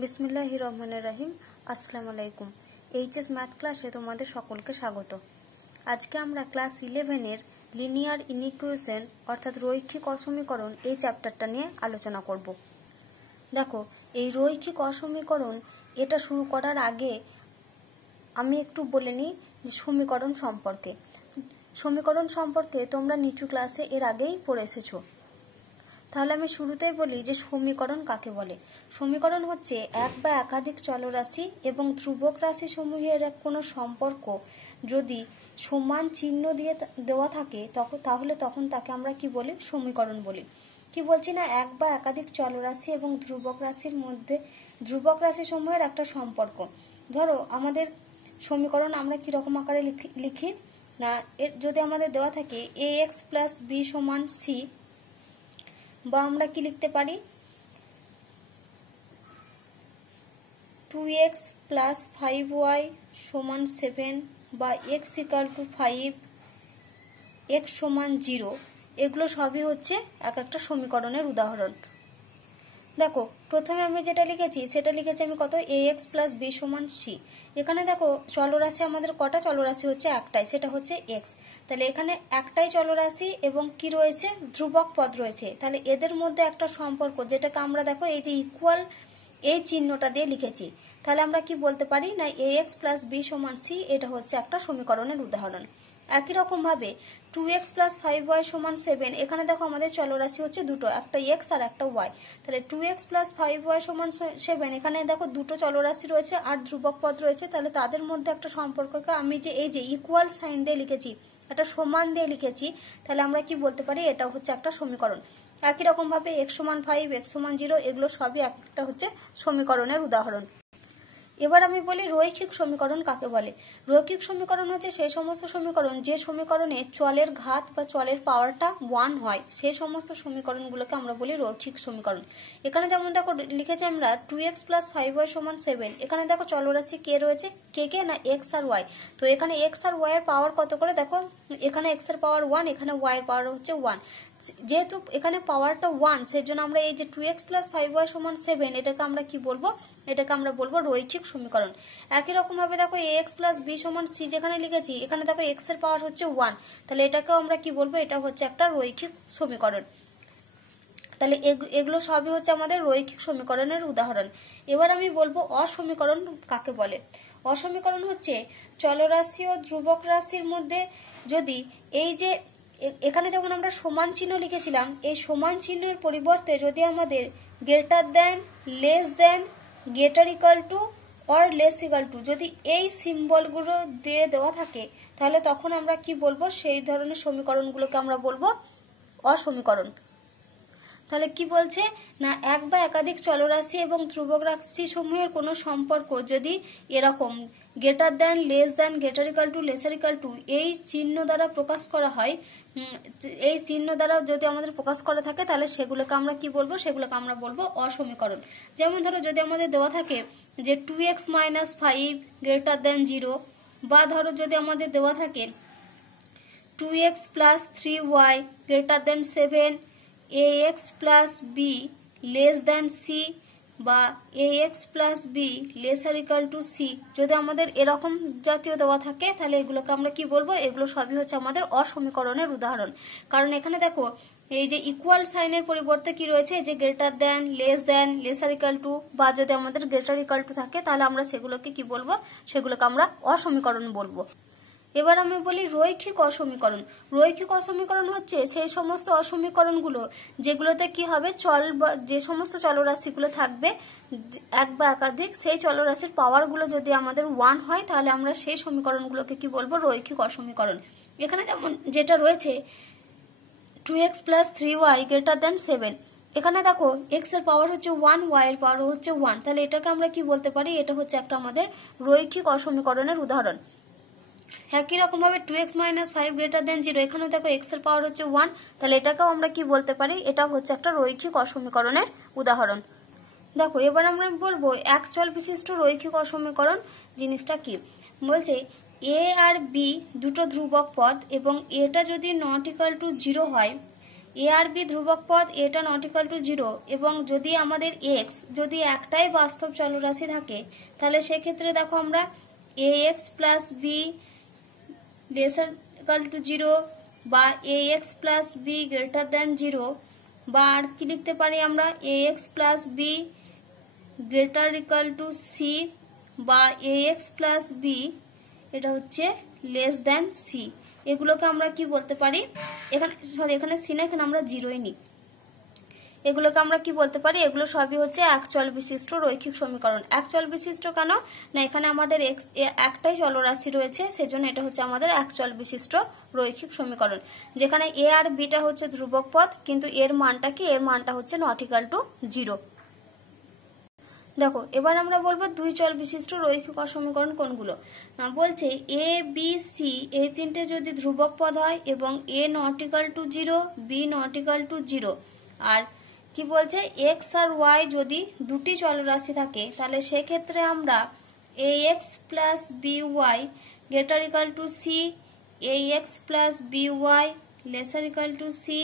বিসমিল্লাহির রহমানির রহিম। আসসালামু আলাইকুম। এইচএস ম্যাথ ক্লাসে তোমাদের সকলকে স্বাগত। আজকে আমরা ক্লাস 11 এর লিনিয়ার ইনইকুয়েশন অর্থাৎ রৈখিক অসমীকরণ এই চ্যাপ্টারটা নিয়ে আলোচনা করব। দেখো, এই রৈখিক অসমীকরণ এটা শুরু করার আগে আমি একটু বলে নিই যে সমীকরণ সম্পর্কে তোমরা নিচু ক্লাসে এর আগেই পড়ে এসেছো। তাহলে আমি শুরুতেই বলি যে সমীকরণ কাকে বলে। সমীকরণ হচ্ছে এক বা একাধিক চলরাশি এবং ধ্রুবক রাশি সমূহের এক কোনো সম্পর্ক যদি সমান চিহ্ন দিয়ে দেওয়া থাকে তাহলে তখন তাকে আমরা কি বলি? সমীকরণ বলি। কি বলছি না, এক বা একাধিক চলরাশি এবং ধ্রুবক রাশির মধ্যে ধ্রুবক রাশি সমূহের একটা সম্পর্ক। ধরো আমাদের সমীকরণ আমরা কিরকম আকারে লিখি না, যদি আমাদের দেওয়া থাকে ax প্লাস b সমান c, বা আমরা কি লিখতে পারি 2x প্লাস 5y সমান 7 বা x ইকাল টু 5, x সমান 0, এগুলো সবই হচ্ছে এক একটা সমীকরণের উদাহরণ। দেখো, প্রথমে আমি যেটা লিখেছি সেটা লিখেছি আমি কত, ax প্লাস b সমান c। এখানে দেখো চলরাশি আমাদের কটা চলরাশি হচ্ছে? একটাই, সেটা হচ্ছে x। তাহলে এখানে একটাই চলরাশি এবং কি রয়েছে? ধ্রুবক পদ রয়েছে। তাহলে এদের মধ্যে একটা সম্পর্ক যেটাকে আমরা দেখো এই যে ইকুয়াল এই চিহ্নটা দিয়ে লিখেছি। তাহলে আমরা কি বলতে পারি না, ax প্লাস b সমান c এটা হচ্ছে একটা সমীকরণের উদাহরণ। একই রকম ভাবে 2x প্লাস 5y সমান 7, এখানে দেখো আমাদের চলরাশি হচ্ছে দুটো, একটা x আর একটা y। তাহলে 2x প্লাস 5y সমান 7, এখানে দেখো দুটো চলরাশি রয়েছে আর ধ্রুবক পদ রয়েছে। তাহলে তাদের মধ্যে একটা সম্পর্ককে আমি যে এই যে ইকুয়াল সাইন দিয়ে লিখেছি, একটা সমান দিয়ে লিখেছি, তাহলে আমরা কি বলতে পারি? এটা হচ্ছে একটা সমীকরণ। একই রকম ভাবে x সমান 5, x সমান 0, এগুলো সবই একটা হচ্ছে সমীকরণের উদাহরণ। এবার আমি বলি রৈখিক সমীকরণ কাকে বলে। রৈখিক সমীকরণ হচ্ছে সেই সমস্ত সমীকরণ যে সমীকরণে চলের ঘাত বা চলের পাওয়ারটা 1 হয়, সেই সমস্ত সমীকরণগুলোকে আমরা বলি রৈখিক সমীকরণ। এখানে যেমন দেখো লিখেছি আমরা 2x প্লাস 5y সমান 7, এখানে দেখো চলরাশি কে রয়েছে? কে না x আর y। তো এখানে x আর y এর পাওয়ার কত করে? দেখো এখানে x এর পাওয়ার 1, এখানে y এর পাওয়ার হচ্ছে 1। যেহেতু এখানে পাওয়ারটা 1, সেই জন্য আমরা এই যে 2x প্লাস 5y সমান 7 এটাকে আমরা কি বলবো? এটাকে আমরা বলবো রৈখিক সমীকরণ। একই রকম ভাবে দেখো ax প্লাস b সমান c যেখানে লিখেছি, এখানে দেখো x এর পাওয়ার হচ্ছে 1, তাহলে এটাকেও আমরা কি বলবো? এটা হচ্ছে একটা রৈখিক সমীকরণ। তাহলে এগুলো সবই হচ্ছে আমাদের রৈখিক সমীকরণের উদাহরণ। এবার আমি বলবো অসমীকরণ কাকে বলে। অসমীকরণ হচ্ছে চলরাশি ও ধ্রুবক রাশির মধ্যে যদি এই যে এখানে যেমন আমরা সমান চিহ্ন লিখেছিলাম, এই সমান চিহ্নের পরিবর্তে যদি আমাদের greater than, less than, greater equal two or less equal to যদি এই সিম্বলগুলো দিয়ে দেওয়া থাকে, তাহলে তখন আমরা কি বলবো? সেই ধরনের সমীকরণগুলোকে আমরা বলবো অসমীকরণ। তাহলে কি বলছে না, এক বা একাধিক চলরাশি এবং ধ্রুবক রাশি সমূহের কোনো সম্পর্ক যদি এরকম greater than, less than, greater equal to, lesser equal to এই চিহ্ন দ্বারা প্রকাশ করা হয়, এই চিহ্ন দ্বারা যদি আমাদের প্রকাশ করা থাকে, তাহলে সেগুলোকে আমরা কি বলবো? সেগুলোকে আমরা বলবো অসমীকরণ। যেমন ধরো যদি আমাদের দেওয়া থাকে যে 2x মাইনাস 5 গ্রেটার দেন 0, বা ধরো যদি আমাদের দেওয়া থাকে 2x plus 3y greater than 7, ax plus b less than c, বা ax plus b lesser equal to c, যদি আমাদের এরকম জাতীয় দেওয়া থাকে, তাহলে এগুলোকে আমরা কি বলবো? এগুলো সবই হচ্ছে আমাদের অসমীকরণের উদাহরণ। কারণ এখানে দেখো এই যে ইকুয়াল সাইনের পরিবর্তে কি রয়েছে? যে greater than, less than, lesser equal to, বা যদি আমাদের গ্রেটার ইকাল টু থাকে, তাহলে আমরা সেগুলোকে কি বলবো? সেগুলোকে আমরা অসমীকরণ বলবো। এবার আমি বলি রৈখিক অসমীকরণ। রৈখিক অসমীকরণ হচ্ছে সেই সমস্ত অসমীকরণগুলো যেগুলোতে কি হবে? চল বা যে সমস্ত চলরাশিগুলো থাকবে এক বা একাধিক, সেই চলরাশির পাওয়ারগুলো যদি আমাদের 1 হয়, তাহলে আমরা সেই সমীকরণগুলোকে কি বলবো? রৈখিক অসমীকরণ। এখানে যেমন যেটা রয়েছে 2x plus 3y greater than 7, এখানে দেখো x এর পাওয়ার হচ্ছে 1, y এর পাওয়ার হচ্ছে 1, তাহলে এটাকে আমরা কি বলতে পারি? এটা হচ্ছে একটা আমাদের রৈখিক অসমীকরণের উদাহরণ। একই রকম ভাবে 2x মাইনাস 5 গ্রেটার দেন 0, এখানেও দেখো x এর পাওয়ার হচ্ছে 1, তাহলে এটাকেও আমরা কি বলতে পারি? এটা হচ্ছে একটা রৈখিক অসমীকরণের উদাহরণ। দেখো এবার আমরা বলবো এক চল বিশিষ্ট রৈখিক অসমীকরণ জিনিসটা কি। বলছে a আর b দুটো ধ্রুবক পদ এবং এটা যদি নট ইকাল টু 0 হয়, এ আর বি ধ্রুবক পদ, এটা নট ইকুয়াল টু 0 এবং যদি আমাদের এক্স যদি একটাই বাস্তব চলরাশি থাকে তাহলে সেক্ষেত্রে দেখো আমরা a x plus b lesser equal to 0 বা a x plus b greater than 0 বা আর কি লিখতে পারি আমরা a x plus b greater equal to c বা এ এক্স প্লাস বি এটা হচ্ছে লেস দ্যান সি। এগুলোকে আমরা কি বলতে পারি, এখানে সরি এখানে সি না, এখানে আমরা জিরোই নিই। এগুলোকে আমরা কি বলতে পারি, এগুলো সবই হচ্ছে এক চল বিশিষ্ট রৈখিক সমীকরণ। এক চল বিশিষ্ট কেন না, এখানে আমাদের এক্স একটাই চলরাশি রয়েছে, সেজন্য এটা হচ্ছে আমাদের এক চল বিশিষ্ট রৈখিক সমীকরণ, যেখানে এ আর বিটা হচ্ছে ধ্রুবক পদ, কিন্তু এর মানটা কি, এর মানটা হচ্ছে নট ইকুয়াল টু 0। দেখো এবার আমরা বলবো দুই চল বিশিষ্ট রৈখিক অসমীকরণ কোনগুলো না, বলছে এ বি সি এই তিনটে যদি ধ্রুবক পদ হয় এবং a not equal to 0 b not equal to 0, আর কি বলছে এক্স আর ওয়াই যদি দুটি চলরাশি থাকে তাহলে সেক্ষেত্রে আমরা a x plus b y greater equal to c, a x plus b y lesser equal to c,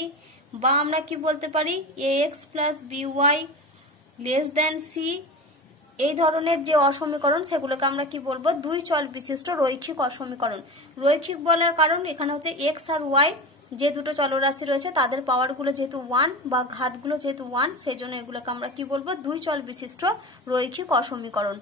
বা আমরা কি বলতে পারি a x plus b y less than c. এই ধরনের যে অসমীকরণ সেগুলোকে আমরা কি বলবো, দুই চল বিশিষ্ট রৈখিক অসমীকরণ। রৈখিক বলার কারণ এখানে হচ্ছে এক্স আর ওয়াই যে দুটো চলরাশি রয়েছে তাদের পাওয়ারগুলো যেহেতু 1 বা ঘাতগুলো যেহেতু 1, সেই জন্য এগুলোকে আমরা কি বলবো, দুই চল বিশিষ্ট রৈখিক অসমীকরণ।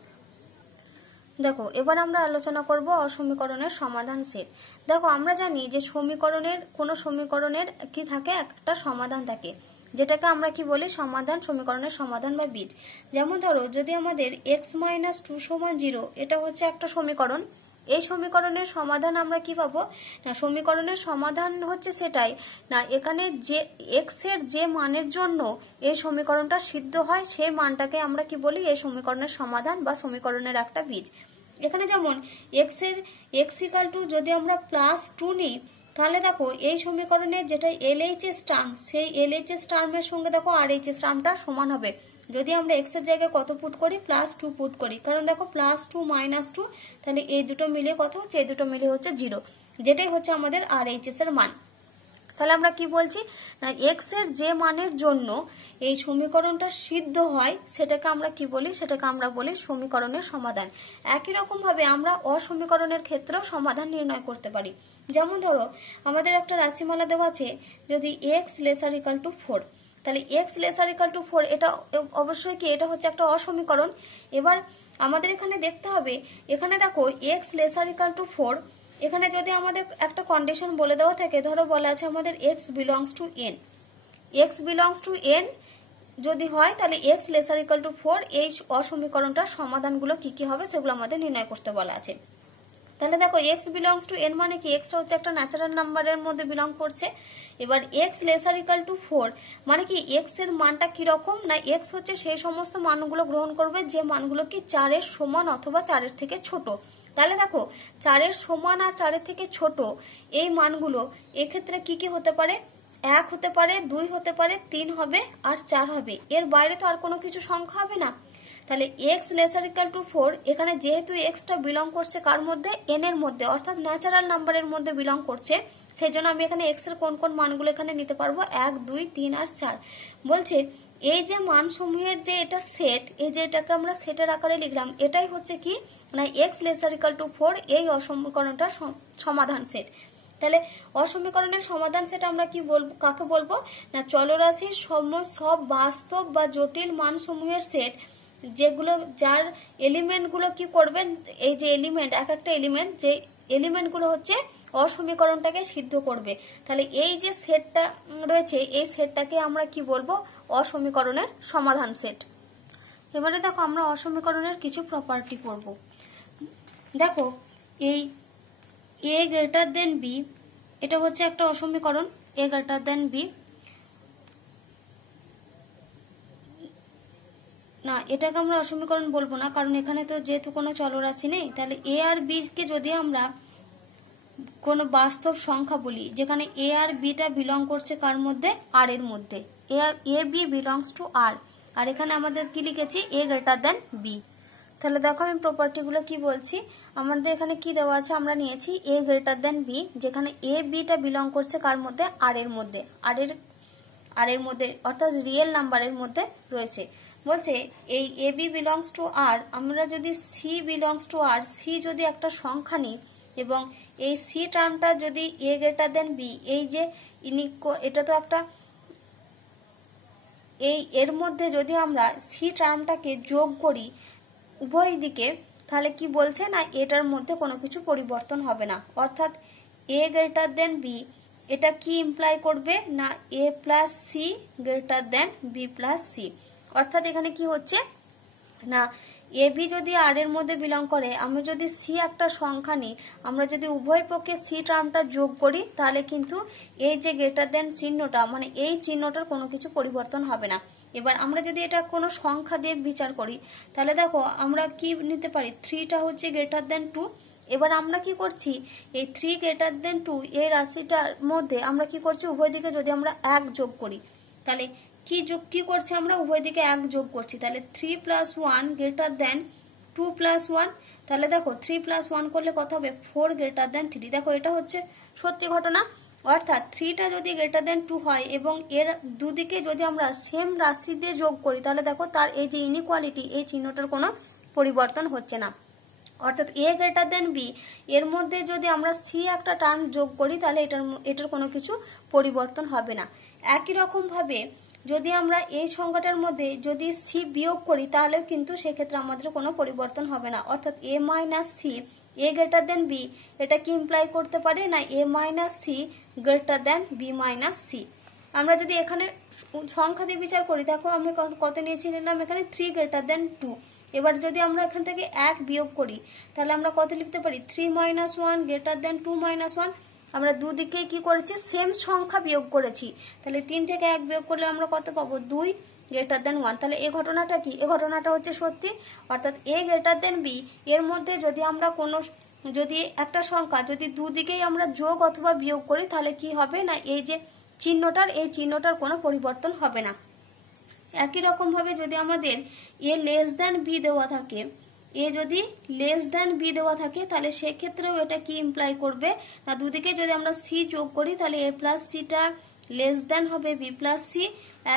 দেখো এবার আমরা আলোচনা করব অসমীকরণের সমাধান সেট। দেখো আমরা জানি যে সমীকরণের কোনো সমীকরণের কি থাকে, একটা সমাধান থাকে, যেটাকে আমরা কি বলি সমাধান, সমীকরণের সমাধান বা বীজ। যেমন ধরো যদি আমাদের x - 2 = 0 এটা হচ্ছে একটা সমীকরণ, এই সমীকরণের সমাধান আমরা কি পাবো না, সমীকরণের সমাধান হচ্ছে সেটাই না এখানে যে x এর যে মানের জন্য এই সমীকরণটা সিদ্ধ হয় সেই মানটাকে আমরা কি বলি, এই সমীকরণের সমাধান বা সমীকরণের একটা বীজ। এখানে যেমন x এর x = যদি আমরা +2 নিই তাহলে দেখো এই সমীকরণে যেটা LHS টার্ম, সেই LHS টার্মের সঙ্গে দেখো RHS টার্মটা সমান হবে যদি আমরা x এর জায়গায় কত পুট করি, +2 পুট করি, কারণ দেখো +2 - 2 তাহলে এই দুটো মিলে কত হচ্ছে, এই দুটো মিলে হচ্ছে 0, যেটাই হচ্ছে আমাদের RHS এর মান। তাহলে আমরা কি বলছি না, x এর যে মানের জন্য এই সমীকরণটা সিদ্ধ হয় সেটাকে আমরা কি বলি, সেটাকে আমরা বলি সমীকরণের সমাধান। একই রকম ভাবে আমরা অসমীকরণের ক্ষেত্রেও সমাধান নির্ণয় করতে পারি। যেমন ধরো আমাদের একটা রাশিমালা দেওয়া আছে, যদি x ≤ 4, তাহলে x ≤ 4 এটা অবশ্যই কি, এটা হচ্ছে একটা অসমীকরণ। এবার আমাদের এখানে দেখতে হবে, এখানে দেখো x ≤ 4, এখানে যদি আমাদের একটা কন্ডিশন বলে দেওয়া থাকে, ধরো বলা আছে আমাদের x belongs to n, x belongs to n যদি হয় তাহলে x ≤ 4 এই অসমীকরণটার সমাধানগুলো কি কি হবে সেগুলো আমাদের নির্ণয় করতে বলা আছে। তাহলে দেখো x belongs to n মানে কি, x টা হচ্ছে একটা ন্যাচারাল নাম্বারের মধ্যে বিলং করছে। এবার x ≤ 4 মানে কি, x এর মানটা কি রকম না, x হচ্ছে সেই সমস্ত মানগুলো গ্রহণ করবে যে মানগুলো কি 4 এর সমান অথবা 4 এর থেকে ছোট। তাহলে দেখো 4 এর সমান আর 4 এর থেকে ছোট এই মানগুলো এক্ষেত্রে কি কি হতে পারে, 1 হতে পারে, 2 হতে পারে, 3 হবে আর 4 হবে, এর বাইরে তো আর কোনো কিছু সংখ্যা হবে না। তাহলে x ≤ 4 এখানে যেহেতু x টা বিলং করছে কার মধ্যে, n এর মধ্যে, অর্থাৎ ন্যাচারাল নাম্বারের মধ্যে বিলং করছে, সেই জন্য আমি এখানে x এর কোন কোন মানগুলো এখানে নিতে পারবো, 1 2 3 আর 4। বলছে এই যে মানসমূহের যে এটা সেট, এই যে এটাকে আমরা সেটের আকারে লিখলাম, এটাই হচ্ছে কি না x ≤ 4 এই অসমীকরণটার সমাধান সেট। তাহলে অসমীকরণের সমাধান সেট আমরা কি বলবো, কাকে বলবো না, চলরাশির সব বাস্তব বা জটিল মানসমূহের সেট, যেগুলো যার এলিমেন্টগুলো কি করবেন, এই যে এলিমেন্ট, এক একটা এলিমেন্ট, যে এলিমেন্টগুলো হচ্ছে অসমীকরণটাকে সিদ্ধ করবে। তাহলে এই যে সেটটা রয়েছে এই সেটটাকে আমরা কি বলবো, অসমীকরণের সমাধান সেট। এবারে দেখো আমরা অসমীকরণের কিছু প্রপার্টি পড়ব। দেখো এই a > b এটা হচ্ছে একটা অসমীকরণ, a > b না, এটাকে আমরা অসমীকরণ বলবো না, কারণ এখানে তো যেহেতু কোনো চলরাশি নেই। তাহলে a আর b কে যদি আমরা কোনো বাস্তব সংখ্যা বলি, যেখানে a আর b টা বিলং করছে কার মধ্যে, r এর মধ্যে, a b belongs to r, আর এখানে আমাদের কি লিখেছি a > b। তাহলে দেখো আমি প্রপার্টিগুলো কি বলছি, আমাদের এখানে কি দেওয়া আছে, আমরা নিয়েছি a > b, যেখানে a b টা বিলং করছে কার মধ্যে, r এর মধ্যে, r এর আর এর মধ্যে অর্থাৎ রিয়েল নাম্বারের মধ্যে রয়েছে। বলছে এই A B belongs to R, আমরা যদি C belongs to R, C যদি একটা সংখ্যা নিই এবং এই সি টার্মটা যদি এ গ্রেটার দেন বি, এই যে এটা তো একটা, এই এর মধ্যে যদি আমরা সি টার্মটাকে যোগ করি উভয় দিকে, তাহলে কি বলছে না এটার মধ্যে কোনো কিছু পরিবর্তন হবে না। অর্থাৎ এ গ্রেটার দেন বি, এটা কি ইমপ্লাই করবে না a plus c greater than b plus c. অর্থাৎ এখানে কি হচ্ছে না এ বি যদি আর এর মধ্যে বিলং করে, আমরা যদি সি একটা সংখ্যা নিই, আমরা যদি উভয় পক্ষে সি টার্মটা যোগ করি, তাহলে কিন্তু এই যে গ্রেটার দেন চিহ্নটা, মানে এই চিহ্নটার কোনো কিছু পরিবর্তন হবে না। এবার আমরা যদি এটা কোনো সংখ্যা দিয়ে বিচার করি, তাহলে দেখো আমরা কি নিতে পারি, 3টা হচ্ছে গ্রেটার দেন 2। এবার আমরা কি করছি, এই 3 গ্রেটার দেন 2 এই রাশিটার মধ্যে আমরা কি করছি, উভয় দিকে যদি আমরা 1 যোগ করি, তাহলে কি করছি আমরা, উভয় দিকে 1 যোগ করছি। তাহলে 3 + 1 গ্রেটার দেন 2 + 1, তাহলে দেখো 3 + 1 করলে কত হবে, 4 গ্রেটার দেন 3। দেখো এটা হচ্ছে সত্যি ঘটনা। অর্থাৎ 3টা যদি গ্রেটার দেন 2 হয় এবং এর দুদিকে যদি আমরা সেম রাশি দিয়ে যোগ করি, তাহলে দেখো তার এই যে ইনইকুয়ালিটি, এই চিহ্নটার কোনো পরিবর্তন হচ্ছে না। অর্থাৎ এ গ্রেটার দেন বি, এর মধ্যে যদি আমরা সি একটা টার্ম যোগ করি, তাহলে এটার কোনো কিছু পরিবর্তন হবে না। একই রকম ভাবে যদি আমরা এই সংখ্যাটার মধ্যে যদি সি বিয়োগ করি, তাহলেও কিন্তু সেক্ষেত্রে আমাদের কোনো পরিবর্তন হবে না। অর্থাৎ a minus c a greater than b, এটা কি ইমপ্লাই করতে পারে না a minus c greater than b minus c. আমরা যদি এখানে সংখ্যা দিয়ে বিচার করি, দেখো আমি কত নিলাম এখানে 3 গ্রেটার দেন 2। এবার যদি আমরা এখান থেকে 1 বিয়োগ করি, তাহলে আমরা কত লিখতে পারি, 3 - 1 গ্রেটার দেন 2 - 1। আমরা দুদিকে কি করেছি, সেম সংখ্যা বিয়োগ করেছি, তাহলে 3 থেকে 1 বিয়োগ করলে আমরা কত পাবো, 2 গ্রেটার দেন 1। তাহলে এই ঘটনাটা কি, এই ঘটনাটা হচ্ছে সত্যি। অর্থাৎ এ গ্রেটার দেন বি, এর মধ্যে যদি আমরা যদি একটা সংখ্যা যদি দুদিকেই আমরা যোগ অথবা বিয়োগ করি, তাহলে কি হবে না এই যে চিহ্নটার কোনো পরিবর্তন হবে না। একই রকম ভাবে যদি আমাদের এ লেস দেন বি দেওয়া থাকে, এ যদি লেস দেন বি দেওয়া থাকে, তাহলে সেক্ষেত্রেও এটা কি ইমপ্লাই করবে না দুদিকে যদি আমরা সি যোগ করি, তাহলে এ প্লাস সিটা লেস দেন হবে বি প্লাস সি।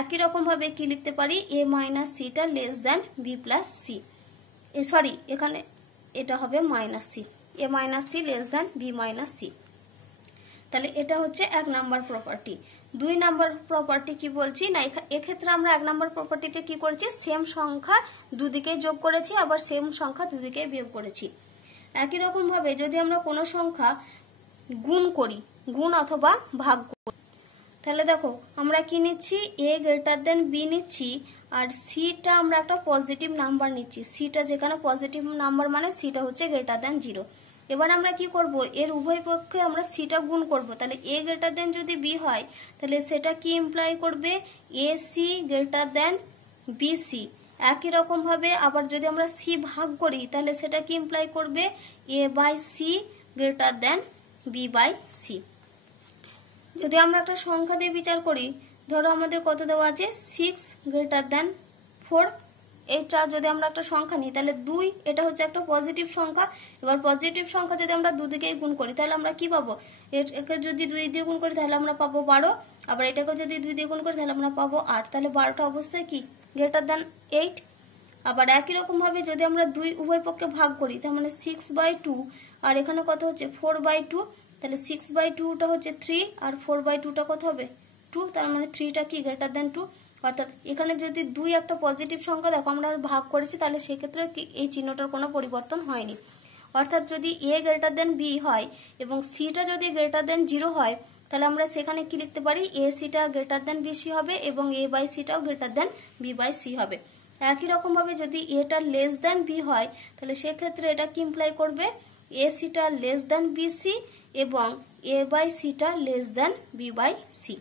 একই রকম ভাবে কি লিখতে পারি, এ মাইনাস সিটা less than b plus c, sorry এখানে এটা হবে minus c, a minus c less than b minus c. তাহলে এটা হচ্ছে 1 নাম্বার প্রপার্টি। 2 নাম্বার প্রপার্টি কি বলছি না, এক্ষেত্রে আমরা 1 নাম্বার প্রপার্টিতে কি করেছি, সেম সংখ্যা দুদিকে যোগ করেছি, আবার সেম সংখ্যা দুদিকে বিয়োগ করেছি। একই রকম ভাবে যদি আমরা কোনো সংখ্যা গুণ করি, গুণ অথবা ভাগ করি, তাহলে দেখো আমরা কি নিচ্ছি, এ গ্রেটার দেন বি নিচ্ছি, আর সিটা আমরা একটা পজিটিভ নাম্বার নিচ্ছি। সিটা যেখানে পজিটিভ নাম্বার মানে সিটা হচ্ছে গ্রেটার দেন 0। এবার আমরা কি করব, এর উভয় পক্ষে আমরা সিটা গুণ করব। তাহলে এ গ্রেটার দেন যদি বি হয়, তাহলে সেটা কি ইমপ্লাই করবে, A C greater than B C. একই রকম ভাবে আবার যদি আমরা সি ভাগ করি, তাহলে সেটা কি ইমপ্লাই করবে, a by c greater than B by c. যদি আমরা একটা সংখ্যা দিয়ে বিচার করি, ধরো আমাদের কত দেওয়া আছে, 6 গ্রেটার দেন 4। এইটা যদি আমরা একটা সংখ্যা নিই, তাহলে 2 এটা হচ্ছে একটা পজিটিভ সংখ্যা। এবার পজিটিভ সংখ্যা যদি আমরা দুদিকেই গুণ করি, তাহলে আমরা কি পাবো, একে যদি 2 দিয়ে গুণ করি তাহলে আমরা পাবো 12, আবার এটাকে যদি 2 দিয়ে গুণ করি তাহলে আমরা পাবো 8। তাহলে 12টা অবশ্যই কি গ্রেটার দেন 8। আবার একই রকম ভাবে যদি আমরা 2 উভয় পক্ষে ভাগ করি, তার মানে 6/2, আর এখানে কত হচ্ছে 4/2। তাহলে 6/2টা হচ্ছে 3, আর 4/2টা কত হবে 2, তার মানে 3টা কি গ্রেটার দেন 2। অর্থাৎ এখানে যদি 2 একটা পজিটিভ সংখ্যা দেখো আমরা ভাগ করেছি, তাহলে সেক্ষেত্রে কি এই চিহ্নটার কোনো পরিবর্তন হয়নি। অর্থাৎ যদি এ গ্রেটার দেন বি হয় এবং সিটা যদি গ্রেটার দেন 0 হয়, তাহলে আমরা সেখানে কি লিখতে পারি, এ সিটা গ্রেটার দেন বি সি হবে এবং এ বাই সিটাও greater than B by c হবে। একই রকম ভাবে যদি এটা লেস দেন বি হয়, তাহলে সেক্ষেত্রে এটা কি ইমপ্লাই করবে, এ সিটা লেস দেন বি সি এবং এ বাই সিটা less than B by C.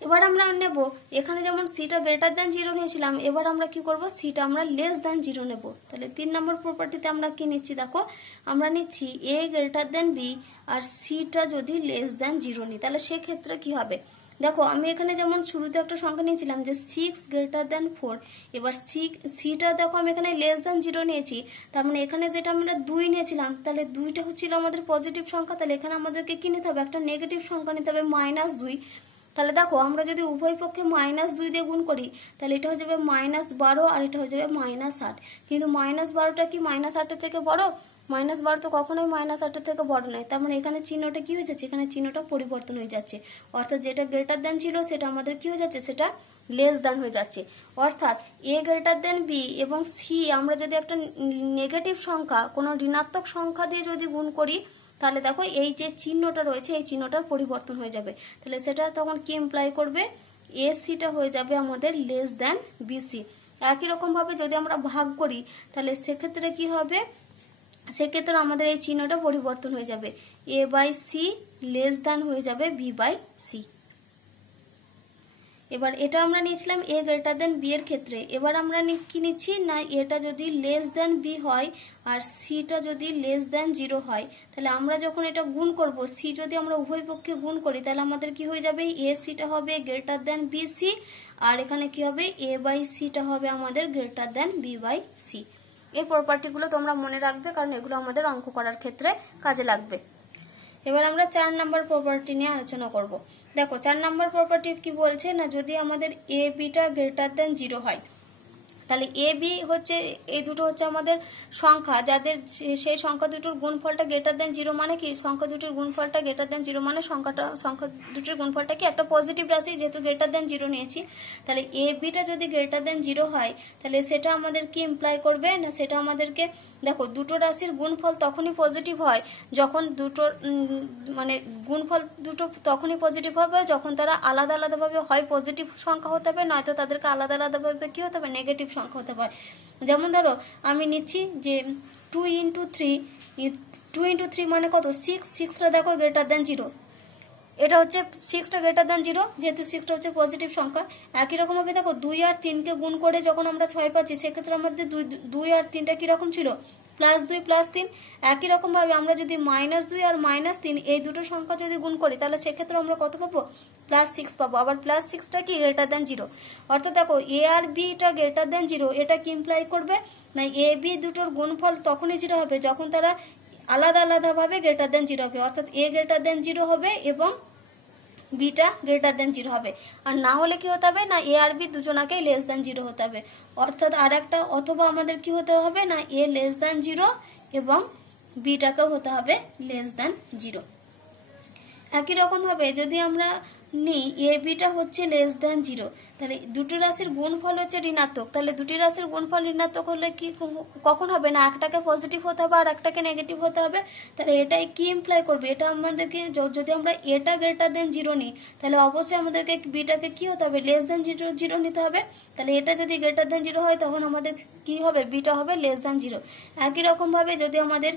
এবার আমরা নেব, এখানে যেমন সিটা গ্রেটার দেন 0 নিয়েছিলাম, এবার আমরা কি করব, সিটা আমরা লেস দেন 0 নেব। তাহলে 3 নম্বর প্রপার্টিতে আমরা কি নিচ্ছি, দেখো আমরা নিচ্ছি এ গ্রেটার দেন বি আর সিটা যদি লেস দেন 0 নিই, তাহলে সেক্ষেত্রে কি হবে, দেখো আমি এখানে যেমন শুরুতে একটা সংখ্যা নিয়েছিলাম যে 6 গ্রেটার দেন 4। এবার সিটা দেখো আমি এখানে লেস দেন 0 নিয়েছি, তার মানে এখানে যেটা আমরা 2 নিয়েছিলাম, তাহলে 2টা হচ্ছিল আমাদের পজিটিভ সংখ্যা, তাহলে এখানে আমাদেরকে কি নিতে হবে, একটা নেগেটিভ সংখ্যা নিতে হবে -2। তাহলে দেখো আমরা যদি উভয় পক্ষে -2 দিয়ে গুণ করি তাহলে এটা হয়ে যাবে -12 আর এটা হয়ে যাবে -8। কিন্তু -12টা কি -8-এর থেকে বড়? -12 তো কখনোই -8-এর থেকে বড় নয়। তার মানে এখানে চিহ্নটা কি হয়ে যাচ্ছে? এখানে চিহ্নটা পরিবর্তন হয়ে যাচ্ছে, অর্থাৎ যেটা গ্রেটার দেন ছিল সেটা আমাদের কি হয়ে যাচ্ছে? সেটা লেস দেন হয়ে যাচ্ছে। অর্থাৎ এ গ্রেটার দেন বি এবং সি আমরা যদি একটা নেগেটিভ সংখ্যা, কোনো ঋণাত্মক সংখ্যা দিয়ে যদি গুণ করি তাহলে দেখো এই যে চিহ্নটা রয়েছে এই চিহ্নটার পরিবর্তন হয়ে যাবে। তাহলে সেটা তখন কি ইমপ্লাই করবে? এ সিটা হয়ে যাবে আমাদের লেস দেন বিসি। একই রকমভাবে যদি আমরা ভাগ করি তাহলে সেক্ষেত্রে কি হবে? সেক্ষেত্রে আমাদের এই চিহ্নটা পরিবর্তন হয়ে যাবে, এ বাই সি লেস দেন হয়ে যাবে বি বাই সি। এবার এটা আমরা নিয়েছিলাম এ গ্রেটার দেন বি এর ক্ষেত্রে। এবার আমরা কি নিচ্ছি না, এটা যদি লেস দেন বি হয় আর সিটা যদি লেস দেন 0 হয় তাহলে আমরা যখন এটা গুণ করব, সি যদি আমরা উভয় পক্ষে গুণ করি তাহলে আমাদের কি হয়ে যাবে? এ সিটা হবে গ্রেটার দেন বি সি, আর এখানে কি হবে? এ বাই সিটা হবে আমাদের greater than B by C. এই প্রপার্টিগুলো তোমরা মনে রাখবে, কারণ এগুলো আমাদের অঙ্ক করার ক্ষেত্রে কাজে লাগবে। এবার আমরা 4 নাম্বার প্রপার্টি নিয়ে আলোচনা করব। দেখো 4 নাম্বার প্রপার্টি কি বলছে না, যদি আমাদের এ বিটা গ্রেটার দেন 0 হয় তাহলে এ বি হচ্ছে, এই দুটো হচ্ছে আমাদের সংখ্যা, যাদের সেই সংখ্যা দুটোর গুণফলটা গ্রেটার দেন 0 মানে কি? সংখ্যা দুটোর গুণফলটা গ্রেটার দেন 0 মানে সংখ্যা দুটোর গুণফলটা কি? একটা পজিটিভ রাশি, যেহেতু গ্রেটার দেন 0 নিয়েছি। তাহলে এ বিটা যদি গ্রেটার দেন 0 হয় তাহলে সেটা আমাদের কি ইমপ্লাই করবে না, সেটা আমাদেরকে দেখো দুটো রাশির গুণফল তখনই পজিটিভ হয় যখন দুটোর মানে গুণফল দুটো তখনই পজিটিভ হবে যখন তারা আলাদা আলাদাভাবে হয় পজিটিভ সংখ্যা হতে হবে, নয়তো তাদেরকে আলাদা আলাদাভাবে কি হতে হবে? নেগেটিভ সংখ্যা হতে পারে। যেমন ধরো আমি নিচ্ছি যে 2 × 3, 2 × 3 মানে কত? 6। 6টা দেখো গ্রেটার দেন 0, এটা হচ্ছে 6টা গ্রেটার দেন 0, যেহেতু 6টা হচ্ছে পজিটিভ সংখ্যা। একই রকমভাবে দেখো 2 আর 3কে গুণ করে যখন আমরা 6 পাচ্ছি, সেক্ষেত্রে আমাদের 2 আর 3টা কিরকম ছিল? +2 +3। একই রকমভাবে আমরা যদি -2 আর -3 এই দুটো সংখ্যা যদি গুণ করি তাহলে সেক্ষেত্রে আমরা কত পাবো? +6 পাবো। আবার +6টা কি? Greater than 0। অর্থাৎ দেখো এ আর বিটা গ্রেটার দেন 0, এটা কি ইমপ্লাই করবে না, এ বি দুটোর গুণফল তখনই 0 হবে যখন তারা আলাদা আলাদাভাবে গ্রেটার দেন 0 হবে, অর্থাৎ এ গ্রেটার দেন 0 হবে এবং বিটা গ্রেটার দেন 0 হবে। আর না হলে কি হতে হবে না, এ আর বি দুজনাকেই লেস দেন 0 হতে হবে। অর্থাৎ আর একটা অথবা আমাদের কি হতে হবে না, এ লেস দেন 0 এবং বিটাকেও হতে হবে লেস দেন 0। একই রকমভাবে যদি আমরা নিই এ বিটা হচ্ছে লেস দেন 0, তাহলে দুটো রাশির গুণফল হচ্ছে ঋণাত্মক, তাহলে দুটি রাশির গুণফল ঋণাত্মক হলে কি কখন হবে না, একটাকে পজিটিভ হতে হবে আর একটাকে নেগেটিভ হতে হবে। তাহলে এটাই কি ইমপ্লাই করবে? এটা আমাদেরকে যদি আমরা এটা গ্রেটার দেন 0 নিই তাহলে অবশ্যই আমাদেরকে বিটাকে কি হতে হবে? লেস দেন 0 নিতে হবে। তাহলে এটা যদি গ্রেটার দেন 0 হয় তখন আমাদের কি হবে? বিটা হবে লেস দেন 0। একই রকমভাবে যদি আমাদের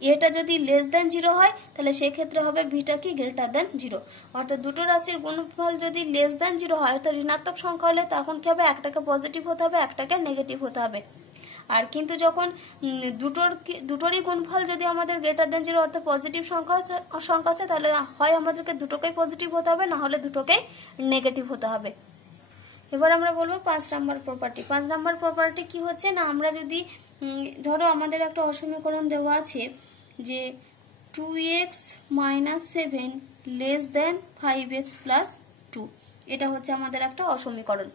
এটা যদি লেস দেন 0 হয় তাহলে সেক্ষেত্রে হবে বিটা কি? Greater than 0। অর্থাৎ দুটো রাশির গুণফল যদি লেস দেন 0 হয়, অর্থাৎ ঋণাত্মক সংখ্যা হলে তখন কি হবে? একটাকে পজিটিভ হতে হবে, একটাকে নেগেটিভ হতে হবে। আর কিন্তু যখন দুটোরই গুণফল যদি আমাদের গ্রেটার দেন 0 অর্থাৎ পজিটিভ সংখ্যা আছে তাহলে হয় আমাদেরকে দুটোকেই পজিটিভ হতে হবে, না হলে দুটোকেই নেগেটিভ হতে হবে। এবার আমরা বলবো 5 নাম্বার প্রপার্টি। 5 নাম্বার প্রপার্টি কি হচ্ছে না, আমরা যদি ধরো আমাদের একটা অসমীকরণ দেওয়া আছে যে 2x - 7 লেস দেন 5x + 2, এটা হচ্ছে আমাদের একটা অসমীকরণ।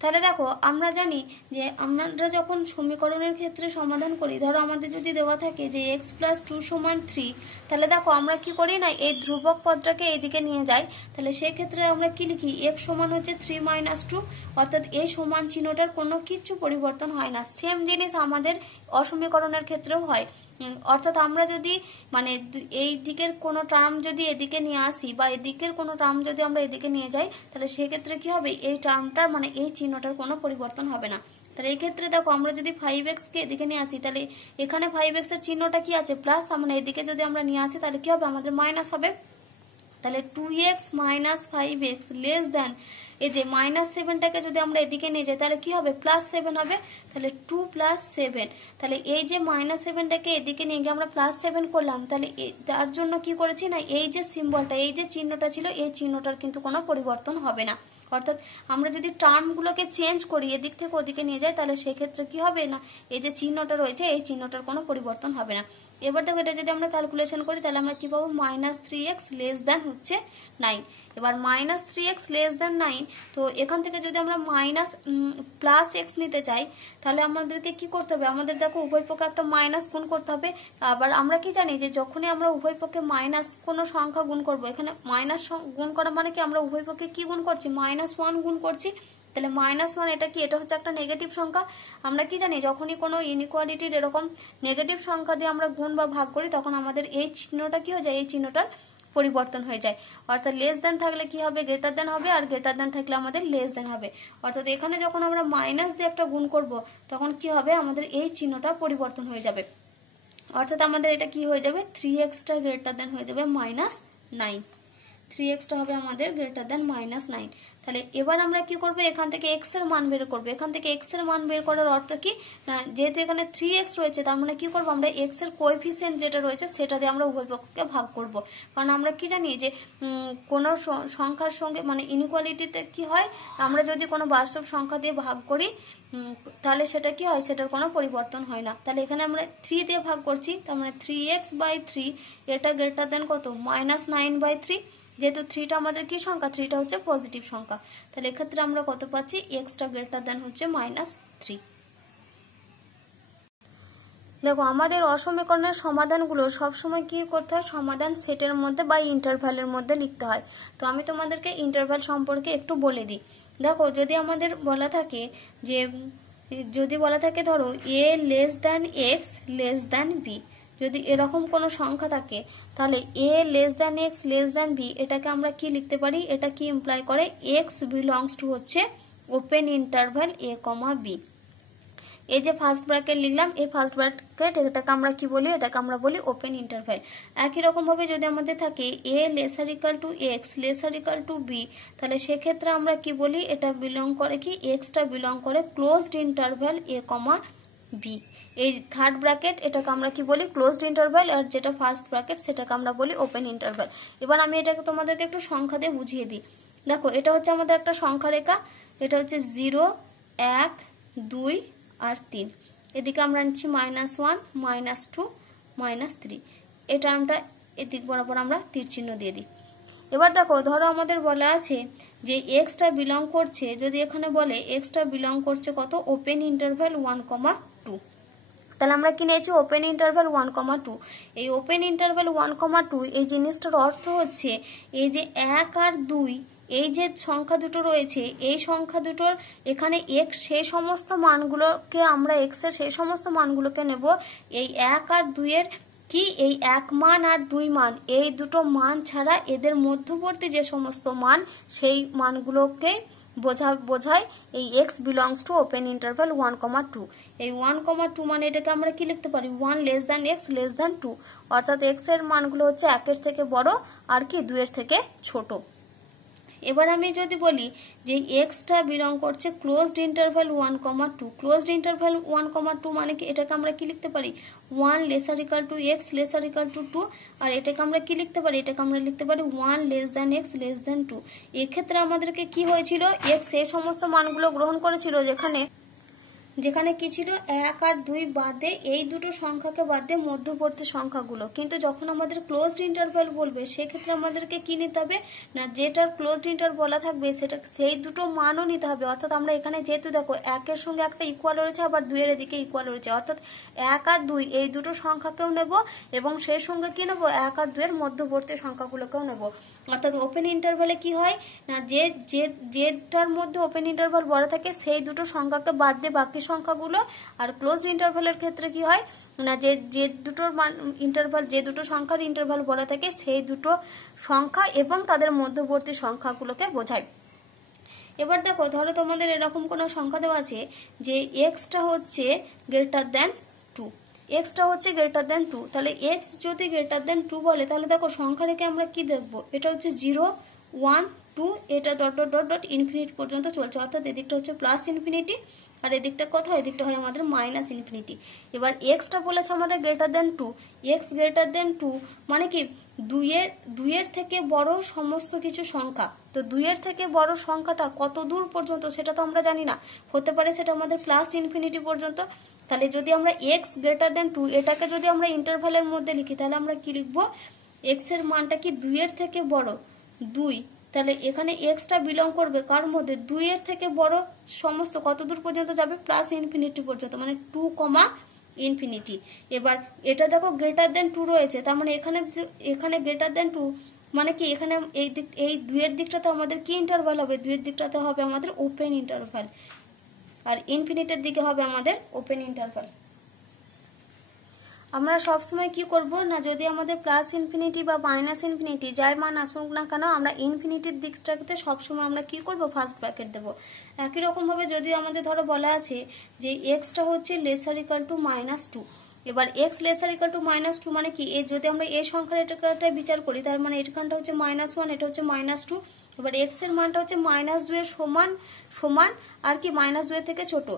তাহলে দেখো আমরা জানি যে আমরা যখন সমীকরণের ক্ষেত্রে সমাধান করি, ধরো আমাদের যদি দেওয়া থাকে যে x + 2 = 3, তাহলে দেখো আমরা কি করি না, এই ধ্রুবক পদটাকে এইদিকে নিয়ে যাই। তাহলে সেক্ষেত্রে আমরা কি লিখি? x সমান হচ্ছে 3 - 2, অর্থাৎ এই সমান চিহ্নটার কোনো কিছু পরিবর্তন হয় না। সেম জিনিস আমাদের অসমীকরণের ক্ষেত্রেও হয়। অর্থাৎ আমরা যদি মানে এই দিকের কোনো টার্ম যদি এদিকে নিয়ে আসি বা এদিকের কোনো টার্ম যদি আমরা এদিকে নিয়ে যাই তাহলে সেক্ষেত্রে কি হবে? এই টার্মটার মানে এই চিহ্নটার কোনো পরিবর্তন হবে না। তাহলে এই ক্ষেত্রে দেখো আমরা যদি 5x কে এদিকে নিয়ে আসি তাহলে এখানে 5x এর চিহ্নটা কি আছে? প্লাস, তার মানে এদিকে যদি আমরা নিয়ে আসি তাহলে কি হবে? আমাদের মাইনাস হবে। তাহলে 2x - 5x লেস দেন, এই যে -7টাকে যদি আমরা এদিকে নিয়ে যাই তাহলে কি হবে? +7 হবে। তাহলে 2 + 7, তাহলে এই যে -7টাকে এদিকে নিয়ে গিয়ে আমরা +7 করলাম, তাহলে তার জন্য কি করেছি না, এই যে সিম্বলটা, এই যে চিহ্নটা ছিল এই চিহ্নটার কিন্তু কোনো পরিবর্তন হবে না। অর্থাৎ আমরা যদি টার্মগুলোকে চেঞ্জ করি, এদিক থেকে ওদিকে নিয়ে যাই, তাহলে সেক্ষেত্রে কি হবে না, এই যে চিহ্নটা রয়েছে এই চিহ্নটার কোনো পরিবর্তন হবে না। এবার দেখো এটা যদি আমরা ক্যালকুলেশন করি তাহলে আমরা কি পাবো, -3x লেস দ্যান হচ্ছে 9। এবার -3x লেস দ্যান 9, তো এখান থেকে যদি আমরা প্লাস এক্স নিতে চাই তাহলে আমাদেরকে কি করতে হবে, আমাদের দেখো উভয় পক্ষে একটা মাইনাস গুণ করতে হবে। আবার আমরা কি জানি যে যখনই আমরা উভয় পক্ষে মাইনাস কোনো সংখ্যা গুণ করব, এখানে মাইনাস গুণ করা মানে কি, আমরা উভয় পক্ষে কি গুণ করছি, -1 গুণ করছি। তাহলে -1 এটা কি, এটা হচ্ছে একটা নেগেটিভ সংখ্যা। আমরা কি জানি যখনই কোনো ইনইকুয়ালিটির এরকম নেগেটিভ সংখ্যা দিয়ে আমরা গুণ বা ভাগ করি তখন আমাদের এই চিহ্নটা কি হয়ে যায়, এই চিহ্নটার পরিবর্তন হয়ে যায়। অর্থাৎ লেস দেন থাকলে কি হবে, গ্রেটার দেন হবে, আর গ্রেটার দেন থাকলে আমাদের লেস দেন হবে। অর্থাৎ এখানে যখন আমরা মাইনাস দিয়ে একটা গুণ করব তখন কি হবে, আমাদের এই চিহ্নটা পরিবর্তন হয়ে যাবে। অর্থাৎ আমাদের এটা কি হয়ে যাবে, 3xটা গ্রেটার দেন হয়ে যাবে -9। 3xটা হবে আমাদের গ্রেটার দেন -9। তাহলে এবার আমরা কি করব, এখান থেকে x এর মান বের করব। এখান থেকে x এর মান বের করার অর্থ কি না, যেহেতু এখানে 3x রয়েছে তার মানে কি করব, আমরা x এর কোএফিসিয়েন্ট যেটা রয়েছে সেটা দিয়ে আমরা উভয় পক্ষকে ভাগ করব। কারণ আমরা কি জানি যে কোনো সংখ্যার সঙ্গে মানে ইনইকুয়ালিটিতে কি হয়, আমরা যদি কোনো বাস্তব সংখ্যা দিয়ে ভাগ করি তাহলে সেটা কি হয়, সেটার কোনো পরিবর্তন হয় না। তাহলে এখানে আমরা 3 দিয়ে ভাগ করছি, তার মানে 3x/3 এটা গ্রেটার দেন কত, -9/3। যেহেতু 3টা আমাদের কি সংখ্যা, 3টা হচ্ছে পজিটিভ সংখ্যা, তাহলে এক্ষেত্রে আমরা কত পাচ্ছি, xটা গ্রেটার দেন হচ্ছে -3। দেখো আমাদের অসমীকরণের সমাধানগুলো সবসময় কি করতে হয়, সমাধান সেটের মধ্যে বা ইন্টারভ্যালের মধ্যে লিখতে হয়। তো আমি তোমাদেরকে ইন্টারভ্যাল সম্পর্কে একটু বলে দিই। দেখো যদি আমাদের বলা থাকে যে, যদি বলা থাকে ধরো a less than x less than b, যদি এরকম কোনো সংখ্যা থাকে তাহলে a less than x less than b এটাকে আমরা কি লিখতে পারি, এটা কি ইমপ্লাই করে, x বিলংস টু হচ্ছে ওপেন ইন্টারভ্যাল a, b। এই যে ফার্স্ট ব্র্যাকেট লিখলাম, এই ফার্স্ট ব্র্যাকেট এটাকে আমরা কি বলি, এটাকে আমরা বলি ওপেন ইন্টারভ্যাল। একই রকম ভাবে যদি আমাদের থাকে a laser equal two x laser equal two b, তাহলে সেক্ষেত্রে আমরা কি বলি, এটা বিলং করে কি, xটা বিলং করে ক্লোজড ইন্টারভ্যাল a, b। এই থার্ড ব্র্যাকেট এটাকে আমরা কি বলি, ক্লোজড ইন্টারভ্যাল, আর যেটা ফার্স্ট ব্র্যাকেট সেটাকে আমরা বলি ওপেন ইন্টারভ্যাল। এবার আমি এটাকে তোমাদেরকে একটু সংখ্যা দিয়ে বুঝিয়ে দিই। দেখো এটা হচ্ছে আমাদের একটা সংখ্যা রেখা, এটা হচ্ছে 0 1 2 আর 3, এদিকে আমরা নিচ্ছি -1 -2 -3, এই টার্মটা এদিক বরাবর আমরা তীর চিহ্ন দিয়ে দিই। এবার দেখো ধরো আমাদের বলা আছে যে এক্সটা বিলং করছে, যদি এখানে বলে এক্সটা বিলং করছে কত, ওপেন ইন্টারভ্যাল 1, 2, তাহলে আমরা কি নিয়েছি ওপেন ইন্টারভ্যাল 1, 2। এই ওপেন ইন্টারভ্যাল 1, 2 এই জিনিসটার অর্থ হচ্ছে এই যে 1 আর 2 এই যে সংখ্যা দুটো রয়েছে, এই সংখ্যা দুটোর এখানে x সেই সমস্ত মানগুলোকে আমরা x এর সেই সমস্ত মানগুলোকে নেব, এই 1 আর 2 এর কি, এই 1 মান আর 2 মান এই দুটো মান ছাড়া এদের মধ্যবর্তী যে সমস্ত মান সেই মানগুলোকে বোঝায় এই x belongs to open interval 1, 2। এই 1, 2 মানে এটাকে আমরা কি লিখতে পারি, 1 less than x less than 2, অর্থাৎ x এর মানগুলো হচ্ছে 1 এর থেকে বড় আর কি 2 এর থেকে ছোট। এবার আমি যদি বলি যে এক্সটা বিলং করছে ক্লোজড ইন্টারভ্যাল 1, 2, ক্লোজড ইন্টারভ্যাল 1, 2 মানে কি, এটাকে আমরা কি লিখতে পারি, 1 laser equal two x laser equal two 2, আর এটাকে আমরা কি লিখতে পারি, এটাকে আমরা লিখতে পারি 1 less than x less than 2। এক্ষেত্রে আমাদেরকে কি হয়েছিল, x এই সমস্ত মানগুলো গ্রহণ করেছিল যেখানে কি ছিল, 1 আর 2 বাদে এই দুটো সংখ্যাকে বাদে মধ্যবর্তী সংখ্যাগুলো। কিন্তু যখন আমাদের ক্লোজড ইন্টারভ্যাল বলবে সেক্ষেত্রে আমাদেরকে কি নিতে হবে না, যেটার ক্লোজড ইন্টারভ্যাল বলা থাকবে সেটা সেই দুটো মানও নিতে হবে। অর্থাৎ আমরা এখানে যেহেতু দেখো 1 এর সঙ্গে একটা ইকুয়াল রয়েছে, আবার 2 এর এদিকে ইকুয়াল রয়েছে, অর্থাৎ 1 আর 2 এই দুটো সংখ্যাকেও নেব এবং সেই সঙ্গে কি নেব, 1 আর 2 এর মধ্যবর্তী সংখ্যাগুলোকেও নেব। অর্থাৎ ওপেন ইন্টারভ্যালে কি হয় না, যেটার মধ্যে ওপেন ইন্টারভ্যাল বলা থাকে সেই দুটো সংখ্যাকে বাদ দিয়ে বাকি সংখ্যাগুলো, আর ক্লোজ ইন্টারভ্যালের ক্ষেত্রে কি হয় না, যে দুটোর ইন্টারভ্যাল যে দুটো সংখ্যার ইন্টারভ্যাল বলা থাকে সেই দুটো সংখ্যা এবং তাদের মধ্যবর্তী সংখ্যাগুলোকে বোঝায়। এবার দেখো ধরো তোমাদের এরকম কোনো সংখ্যা দেওয়া আছে যে এক্সটা হচ্ছে গ্রেটার দেন 2, এক্সটা হচ্ছে গ্রেটার দেন 2, তাহলে এক্স যদি গ্রেটার দেন 2 বলে তাহলে দেখো সংখ্যা রেখে আমরা কি দেখবো, এটা হচ্ছে 0 1 2, এটা dot dot dot dot infinity পর্যন্ত চলছে, অর্থাৎ এদিকটা হচ্ছে প্লাস ইনফিনিটি আর এদিকটা কত, এদিকটা হয় আমাদের মাইনাস ইনফিনিটি। এবার এক্সটা বলেছে আমাদের গ্রেটার দেন 2, এক্স গ্রেটার দেন 2 মানে কি 2 এর থেকে বড় সমস্ত কিছু সংখ্যা, তো 2 এর থেকে বড় সংখ্যাটা কত দূর পর্যন্ত সেটা তো আমরা জানি না, হতে পারে সেটা আমাদের প্লাস ইনফিনিটি পর্যন্ত। তাহলে যদি আমরা x গ্রেটার দেন 2 এটাকে যদি আমরা ইন্টারভ্যালের মধ্যে লিখি তাহলে আমরা কি লিখবো, x এর মানটা কি 2 এর থেকে বড় 2, তাহলে এখানে x টা বিলং করবে কার মধ্যে, 2 এর থেকে বড় সমস্ত কত দূর পর্যন্ত যাবে, প্লাস ইনফিনিটি পর্যন্ত, মানে 2, ইনফিনিটি। এবার এটা দেখো গ্রেটার দেন 2 রয়েছে, তার মানে এখানে গ্রেটার দেন 2 মানে কি এখানে এই 2 এর দিকটাতে আমাদের কি ইন্টারভ্যাল হবে, 2 এর দিকটাতে হবে আমাদের ওপেন ইন্টারভ্যাল, আর ইনফিনিটির দিকে হবে আমাদের ওপেন ইন্টারভ্যাল। আমরা সবসময় কি করব না, যদি আমাদের প্লাস ইনফিনিটি বা মাইনাস ইনফিনিটি যাই মান আসুক না কেন, আমরা ইনফিনিটির দিকটাতে সবসময় আমরা কি করব, ফার্স্ট ব্র্যাকেট দেব। একই রকমভাবে যদি আমাদের ধরো বলা আছে যে এক্সটা হচ্ছে লেসার ইকাল টু -2, এবার এক্স লেসার ইকাল টু -2 মানে কি, যদি আমরা এই সংখ্যার এটাকে বিচার করি তার মানে এখানটা হচ্ছে -1, এটা হচ্ছে -2, এবার এক্স এর মানটা হচ্ছে -2 এর সমান আর কি -2 এর থেকে ছোট।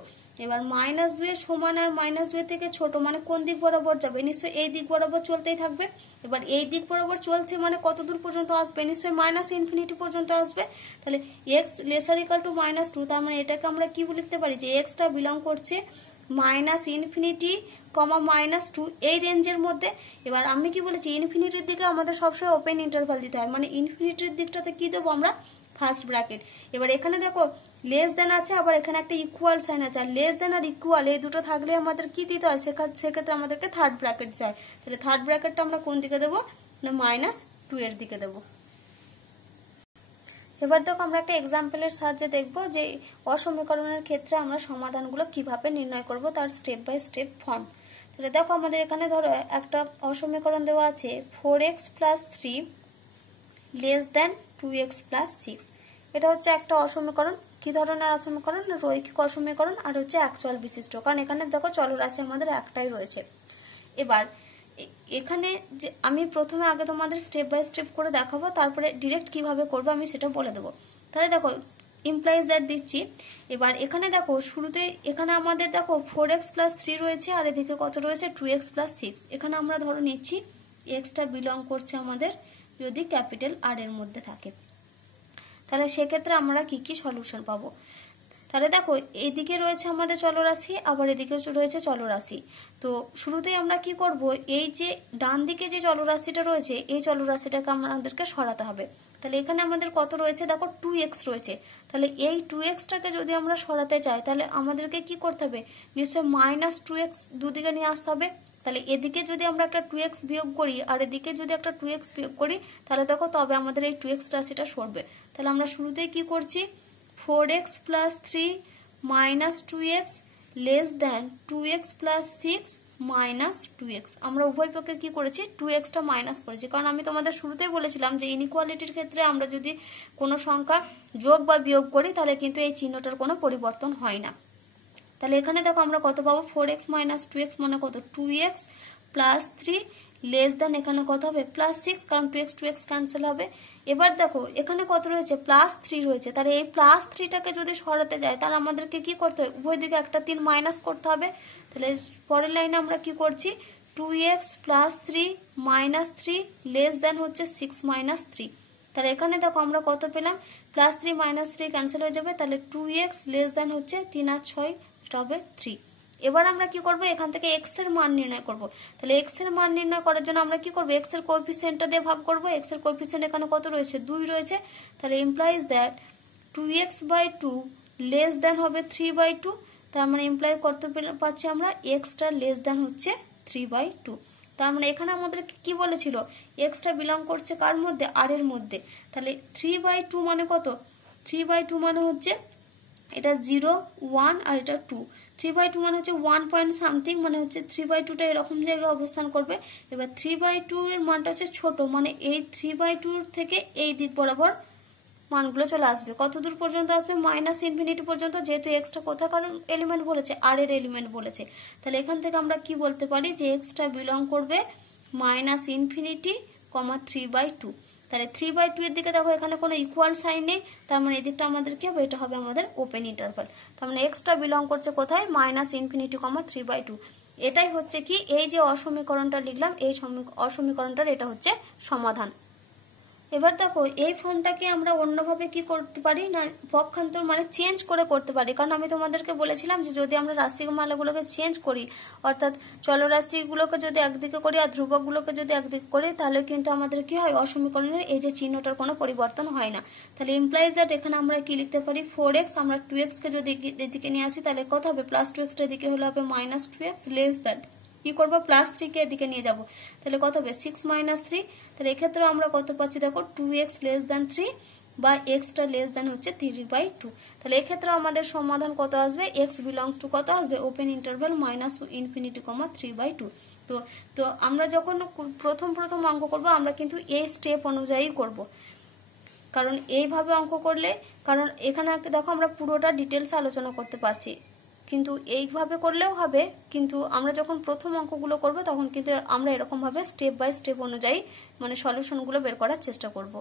এবার -2 এর সমান আর -2 এর থেকে ছোট মানে কোন দিক বরাবর যাবে, নিশ্চয়ই এই দিক বরাবর চলতেই থাকবে। এবার এই দিক বরাবর চলছে মানে কত দূর পর্যন্ত আসবে, নিশ্চয়ই মাইনাস ইনফিনিটি পর্যন্ত আসবে। তাহলে এক্স লেসার ইকাল টু -2, তার মানে এটাকে আমরা কি লিখতে পারি যে এক্সটা বিলং করছে -ইনফিনিটি, -2 এই রেঞ্জের মধ্যে। এবার আমি কি বলেছি, ইনফিনিটির দিকে আমাদের সবসময় ওপেন ইন্টারভাল দিতে হয়, মানে ইনফিনিটির দিকটাতে কি দেবো আমরা, ফার্স্ট ব্র্যাকেট। এবার এখানে দেখো লেস দেন আছে, আবার এখানে একটা ইকুয়াল সাইন আছে, আর লেস দেন আর ইকুয়াল এই দুটো থাকলে আমাদের কি দিতে হয়, সেক্ষেত্রে আমাদেরকে থার্ড ব্র্যাকেট চাই। তাহলে থার্ড ব্র্যাকেটটা আমরা কোন দিকে দেবো না, -2 এর দিকে দেবো। এবার দেখো আমরা একটা এক্সাম্পলের সাহায্যে দেখবো যে অসমীকরণের ক্ষেত্রে আমরা সমাধানগুলো কিভাবে নির্ণয় করব, তার স্টেপ বাই স্টেপ ফর্ম। তাহলে দেখো আমাদের এখানে ধরো একটা অসমীকরণ দেওয়া আছে 4x + 3 < 2x + 6। এটা হচ্ছে একটা অসমীকরণ। কি ধরনের অসমীকরণ, রৈখিক অসমীকরণ আর হচ্ছে এক চল বিশিষ্ট, কারণ এখানে দেখো চলরাশি আমাদের একটাই রয়েছে। এবার এখানে যে আমি প্রথমে আগে তোমাদের স্টেপ বাই স্টেপ করে দেখাবো, তারপরে ডিরেক্ট কিভাবে করবো আমি সেটা বলে দেবো। তাহলে দেখো ইমপ্লাইজ দ্যাট দিচ্ছি। এবার এখানে দেখো শুরুতে এখানে আমাদের দেখো 4x + 3 রয়েছে, আর এদিকে কত রয়েছে 2x + 6। এখানে আমরা ধরো নিচ্ছি এক্সটা বিলং করছে আমাদের যদি ক্যাপিটাল আর এর মধ্যে থাকে, তাহলে সেক্ষেত্রে আমরা কি কি সলিউশন পাবো। তাহলে দেখো এইদিকে রয়েছে আমাদের চলরাশি, আবার এদিকেও রয়েছে চলরাশি। তো শুরুতেই আমরা কি করব, এই যে ডান দিকে যে চলরাশিটা রয়েছে এই চলরাশিটাকে আমাদেরকে সরাতে হবে। তাহলে এখানে আমাদের কত রয়েছে দেখো 2x রয়েছে, তাহলে এই 2xটাকে যদি আমরা সরাতে চাই তাহলে আমাদেরকে কি করতে হবে, নিশ্চয় -2x দুদিকে নিয়ে আসতে হবে। তাহলে এদিকে যদি আমরা একটা 2x বিয়োগ করি আর এদিকে যদি একটা 2x বিয়োগ করি তাহলে দেখো তবে আমাদের এই 2x রাশিটা সরবে। তাহলে আমরা শুরুতেই কি করছি, 4x + 3 -2x < 2x + 6 -2x। আমরা উভয় পক্ষে কি করেছি, 2xটা মাইনাস করেছি, কারণ আমি তোমাদের শুরুতেই বলেছিলাম যে ইনইকুয়ালিটির ক্ষেত্রে আমরা যদি কোনো সংখ্যা যোগ বা বিয়োগ করি তাহলে কিন্তু এই চিহ্নটার কোনো পরিবর্তন হয় না। তাহলে এখানে দেখো আমরা কত পাবো, 4x - 2x মানে কত, 2x + 3 <, এখানে কত হবে +6, কারণ 2x ক্যান্সেল হবে। এবার দেখো এখানে কত রয়েছে +3 রয়েছে, তাহলে এই +3টাকে যদি সরাতে যায় তাহলে আমাদেরকে কি করতে হবে, উভয় দিকে একটা 3 মাইনাস করতে হবে। তাহলে পরের লাইনে আমরা কি করছি, 2x + 3 -3 <, হচ্ছে 6 - 3। তাহলে এখানে দেখো আমরা কত পেলাম, +3 - 3 ক্যান্সেল হয়ে যাবে, তাহলে 2x <, হচ্ছে 3 আর 6 হবে 3। এবার আমরা কি করব, এখান থেকে x এর মান নির্ণয় করব। তাহলে x এর মান নির্ণয় করার জন্য আমরা কি করব, x এর কোএফিসিয়েন্টটা দিয়ে ভাগ করব। x এর কোএফিসিয়েন্ট এখানে কত রয়েছে 2 রয়েছে, তাহলে ইমপ্লাইজ দ্যাট 2x/2 <, হবে 3/2। তার মানে ইমপ্লাই কত পাচ্ছি আমরা, x টা <, হচ্ছে 3/2। তার মানে এখানে আমাদের কি বলেছিল, x টা বিলং করছে কার মধ্যে, r এর মধ্যে। তাহলে 3/2 মানে কত, 3/2 মানে হচ্ছে এটা 0 1 আর এটা 2। 3/2 মানে হচ্ছে 1 পয়েন্ট সামথিং, মানে হচ্ছে 3/2টা এরকম জায়গায় অবস্থান করবে। এবার 3/2 এর মানটা হচ্ছে ছোট, মানে এই 3/2 থেকে এই দিক বরাবর মানগুলো চলে আসবে। কত দূর পর্যন্ত আসবে, -ইনফিনিটি পর্যন্ত, যেহেতু এক্সটা কোথাকার এলিমেন্ট বলেছে, আর এর এলিমেন্ট বলেছে। তাহলে এখান থেকে আমরা কি বলতে পারি যে এক্সটা বিলং করবে -ইনফিনিটি, 3/2। তাহলে 3/2 এর দিকে দেখো এখানে কোনো ইকুয়াল সাইন নেই, তার মানে এই দিকটা আমাদের কি হবে, এটা হবে আমাদের ওপেন ইন্টারভাল। তার মানে এক্সটা বিলং করছে কোথায়, -ইনফিনিটি, 3/2। এটাই হচ্ছে কি এই যে অসমীকরণটা লিখলাম, এই অসমীকরণটার এটা হচ্ছে সমাধান। এবার দেখো এই ফর্মটাকে আমরা অন্যভাবে কি করতে পারি না, পক্ষান্তর মানে চেঞ্জ করে করতে পারি। কারণ আমি তোমাদেরকে বলেছিলাম যে যদি আমরা রাশিমালাগুলোকে চেঞ্জ করি, অর্থাৎ চলরাশিগুলোকে যদি একদিকে করি আর ধ্রুবকগুলোকে যদি একদিকে করি, তাহলে কিন্তু আমাদের কি হয়, অসমীকরণের এই যে চিহ্নটার কোনো পরিবর্তন হয় না। তাহলে ইমপ্লাইজ দ্যাট এখানে আমরা কি লিখতে পারি, 4x, আমরা 2x কে যদি এদিকে নিয়ে আসি তাহলে কত হবে, প্লাস 2x টা এদিকে হলে হবে মাইনাস 2x, লেস দ্যাট কি করবো, প্লাস 3 কে এদিকে নিয়ে যাব, তাহলে কত হবে 6 মাইনাস 3। তাহলে এক্ষেত্রে আমরা কত পাচ্ছি দেখো, 2x লেস দ্যান 3 বা x টা লেস দ্যান হচ্ছে 3/2। তাহলে এক্ষেত্রে আমাদের সমাধান কত আসবে, x বিলংস টু কত আসবে, ওপেন ইন্টারভ্যাল মাইনাস ইনফিনিটি কমা 3/2। তো আমরা যখন প্রথম অঙ্ক করব আমরা কিন্তু এই স্টেপ অনুযায়ী করব, কারণ এইভাবে অঙ্ক করলে, কারণ এখানে দেখো আমরা পুরোটা ডিটেলস আলোচনা করতে পারছি, কিন্তু এইভাবে করলেও হবে, কিন্তু আমরা যখন প্রথম অঙ্কগুলো করব তখন কিন্তু আমরা এরকম ভাবে স্টেপ বাই স্টেপ অনুযায়ী মানে সলিউশনগুলো বের করার চেষ্টা করব।